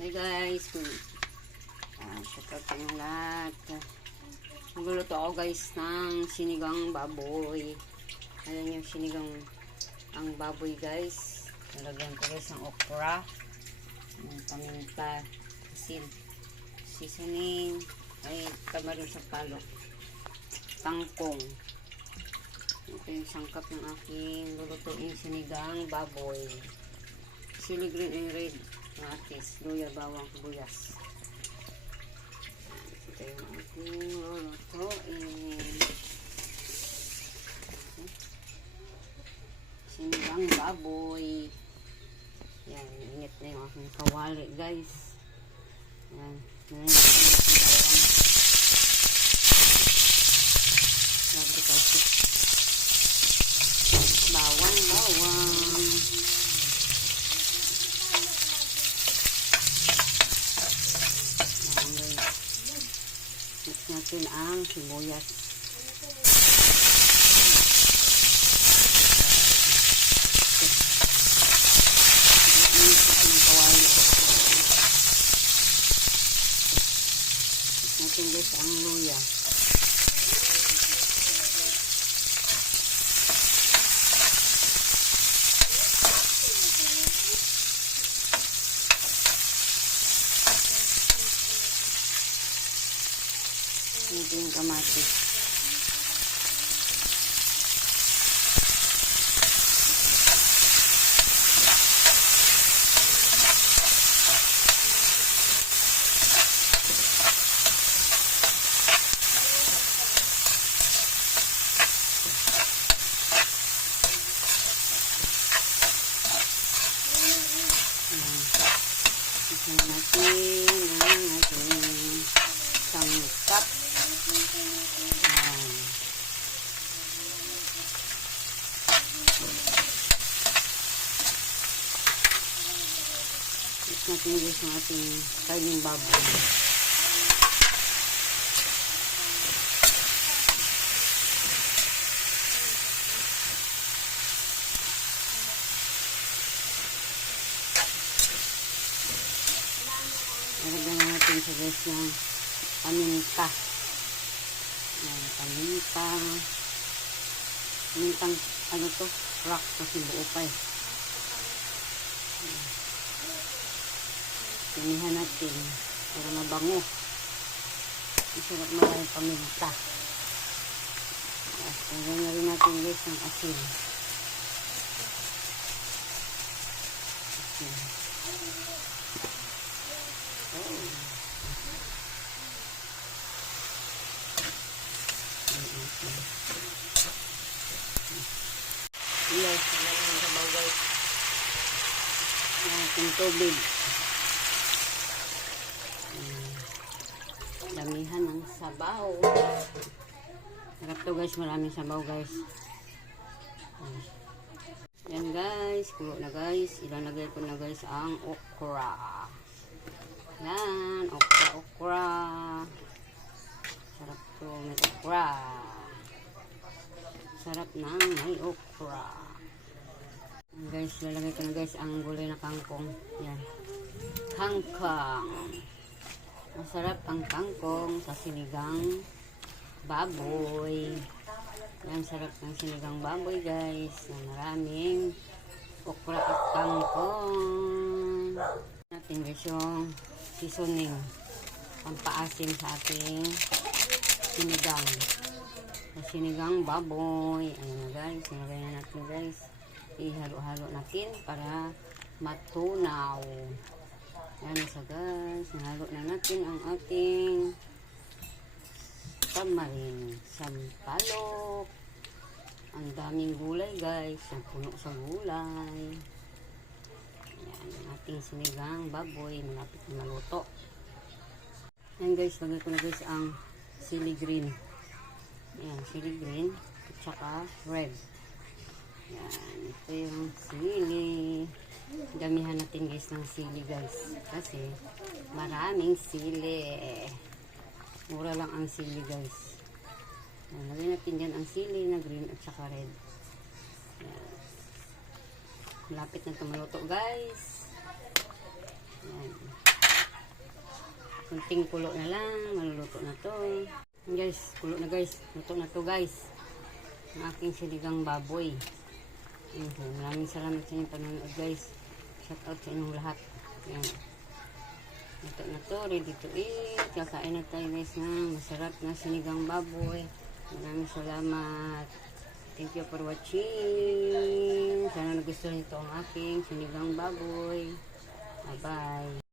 Hey guys, shout out sa inyo lahat. Nagluluto ako guys ng sinigang baboy. Alam niyo sinigang ang baboy guys. Nalagyan ko guys ng okra, paminta, asin, seasoning, ay tamarin sa palo, kangkong. Ito yung sangkap ng aking lulutuin sinigang baboy. Chili green and red, matis, luya, bawang, sibuyas. Ito yung aking lulutuin. Sinigang baboy. Yan, init na yung aking kawali guys. Yan, ngayon bawang. Mix natin ang sibuyas. Mix natin guys ang luya. Ito yung kamatis. Ito natin ang ating sangkap. Mix natin guys ng ating kainin baboy. Nalagyan natin sa guys ng paminta. Pamintang ano to, rock kasi buo pa eh. Sinihan natin para mabango. Isarap na yung paminta. Lagyan na rin natin guys ng asin. Guys, nalagyan sa sabaw guys ng tubig. Damihan ng sabaw. Sarap to guys, maraming sabaw guys. Yan guys, kulo na guys. Ilalagay ko na guys ang okra. Yan, okra. Sarap to, may okra. Sarap na may okra. Yan guys, lalagay ko na guys ang gulay na kangkong. Yan, kangkong. Masarap ang kangkong sa sinigang baboy. Yan, sarap ng sinigang baboy guys. Yan, maraming okra at kangkong. Natin guys yung seasoning, pampaasim sa ating sinigang. Sa sinigang baboy. Ayan na guys, nilagay na natin guys. Ihalo-halo natin para matunaw. Yan isa guys, nahalo na natin ang ating tamarin, sampalok. Ang daming gulay guys, ang puno sa gulay. Yan ang ating sinigang baboy, malapit na maluto. Yan guys, lagay ko na guys ang chili green. Yan, chili green at saka red. Yan, ito yung sili. Damihan natin guys ng sili guys. Kasi maraming sili. Mura lang ang sili guys. Yan, lagyan natin dyan ang sili na green at saka red. Yan. Malapit na ito maluto guys. Yan. Kunting kulo na lang, maluluto na to. Guys, kulo na guys. Luto na to guys. Ang aking sinigang baboy. Maraming salamat sa inyong panonood guys. Shout out sa inyong lahat. Yan. Luto na to, ready to eat. Kakain na tayo guys ng masarap na sinigang baboy. Maraming salamat. Thank you for watching. Sana nagustuhan nito ang aking sinigang baboy. Bye-bye.